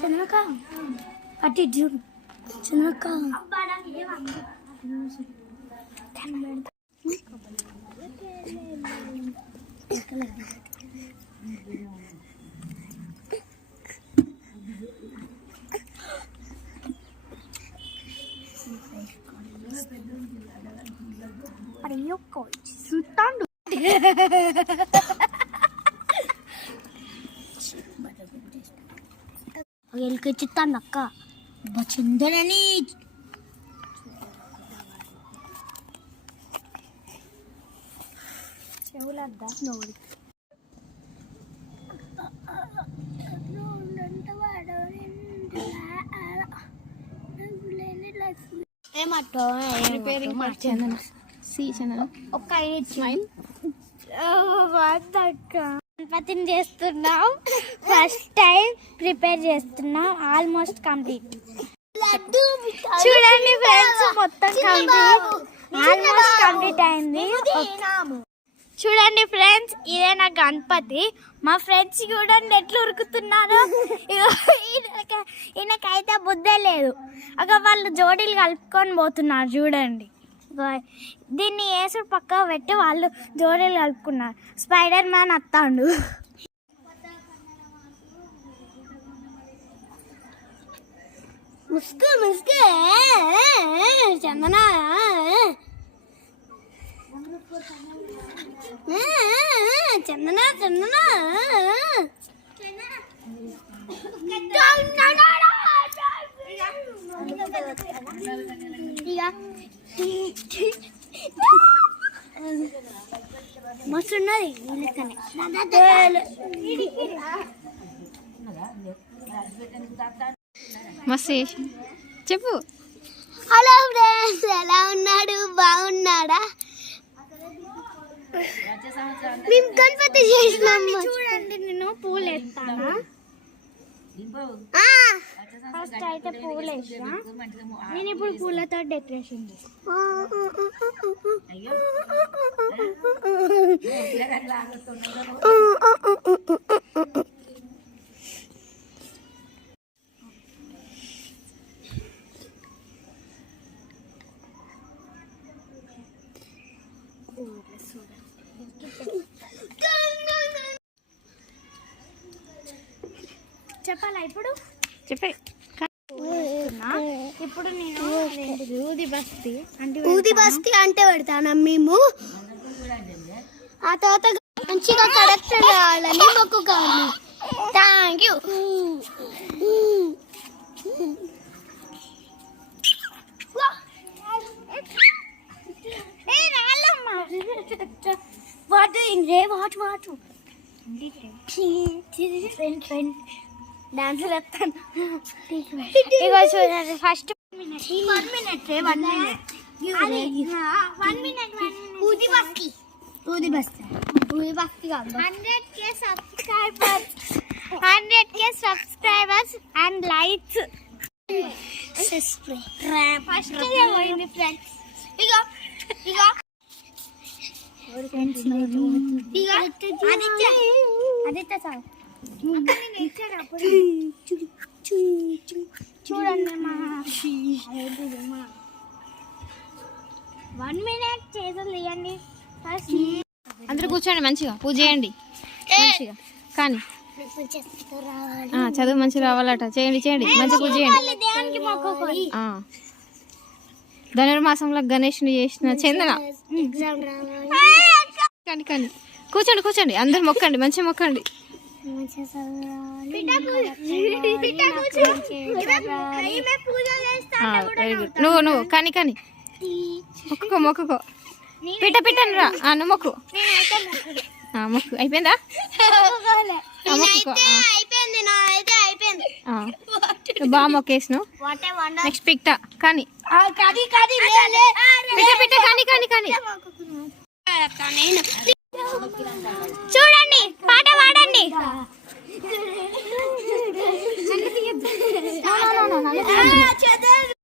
చంద్రక అట్టి చూడు చంద్రక సుత్తాండు ఎల్కి చిత్తాండు అక్క చిందనని చెవులద్దా నోడి గణపతిని చేస్తున్నాం ఫస్ట్ టైం ప్రిపేర్ చేస్తున్నాం ఆల్మోస్ట్ కంప్లీట్ చూడండి ఫ్రెండ్స్ మొత్తం కంప్లీట్ ఆల్మోస్ట్ కంప్లీట్ అయింది చూడండి ఫ్రెండ్స్ ఇదే నా గణపతి మా ఫ్రెండ్స్ చూడండి ఎట్లా ఉరుకుతున్నారు ఈయనకైతే బుద్ధే లేదు అక్క వాళ్ళు జోడీలు కలుపుకొని పోతున్నారు చూడండి దీన్ని వేసుడు పక్క పెట్టి వాళ్ళు జోడీలు కలుపుకున్నారు స్పైడర్ మ్యాన్ వస్తాడు ముసుగు ముసుగు చందన చందన చందన మస్తున్నది మస్తు చెప్పు. హలో ఫ్రెండ్స్, ఎలా ఉన్నాడు? బాగున్నాడా? మేము గణపతి చేసినాము. చూడండి, నేను పూలు వేస్తానా. ఫస్ట్ అయితే పూలు వేస్తా. నేను ఇప్పుడు పూలతో డెకరేషన్ చేస్తాను. చెప్పాలా ఇప్పుడు? చెప్పే. ఇప్పుడు నేను ఊది బస్తీ అంటే పెడతాను మేము. ఆ తర్వాత మంచిగా కరెక్ట్ రావాలని మొక్కుకోవాలి. Thank you. డాన్స్ వేస్తాను. ఇగో చూడండి, ఫస్ట్ 1 minute ఊది బస్తీ 100K subscribers and likes. First పోయింది ఫ్రెండ్స్. ఇగో ఆదిత్య సార్ చూడండి, 1 minute చేతులు తీయండి. ఫస్ట్ అందరూ కూర్చోండి, మంచిగా పూజ చేయండి. మంచిగా కానీ చదువు మంచిగా రావాలట. చేయండి మంచిగా పూజ చేయండి. ధనుర్మాసంలో గణేష్ని చేసిన చందన. కానీ కూర్చోండి, అందరు మొక్కండి, మంచిగా మొక్కండి. నువ్వు కానీ మొక్కుకో. పిట్టను రా. నువ్వు మొక్కు. అయిపోయిందా? బాగా మొక్కేసినావు. నెక్స్ట్ పిట్ట కానీ పిట్ట కానీ చూడండి, పాట పాడండి. వాళ్ళు